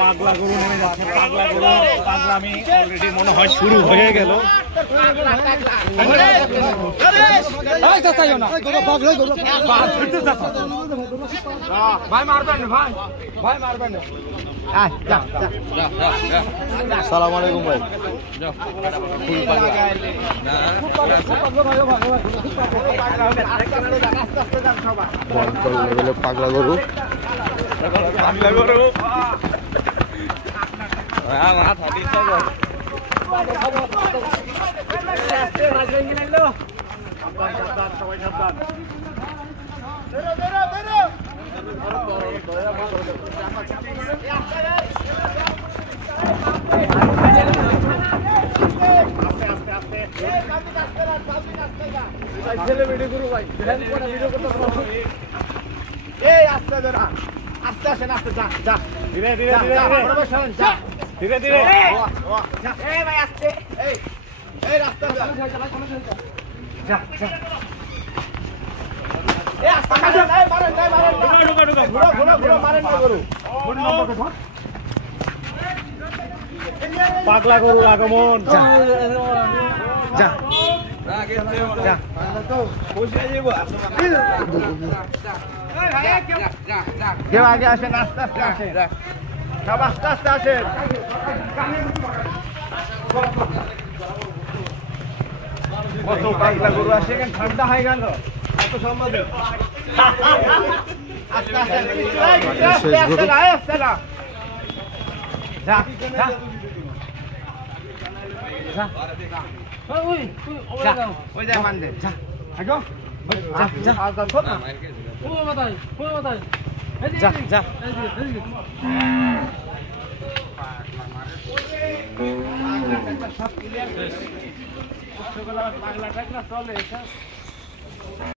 পাগলা গরু নেমে যাচ্ছে। পাগলা গরু পাগলামি অলরেডি মনে হয় শুরু হয়ে গেল। ভাই মারবেন, ভাই ভাই মারবেন। সালাম আলাইকুম ভাই। পাগলা গরু পাগলা গরু আস্তে আসেন, আস্তে যা যা, ধীরে ধীরে ধীরে যা, ধীরে ধীরে ভাই আস্তে, এই রাস্তা যা যা যা, এই আস্তে মারেন, এই মারেন, এই মারেন, ঢুকা ঢুকা ঢুকা, ঘুরো ঘুরো ঘুরো, মারেন না গরু। পাগলা গরুর আগমন। যা যা যা, কেউ আগে আসেন, আস্তে আস্তে আসেন, সব আস্তে আস্তে আসেন। কত পাগলা গরু আসে, ঠান্ডা হয়ে গেল এত সম্মতি। আস্তে আস্তে আস্তে আস্তে না, আস্তে না, যা যা যা, ওই যা মান দে, যা আগো, যা যা যা যা, সব ক্লিয়ার। পাগলা টাকলা চলে।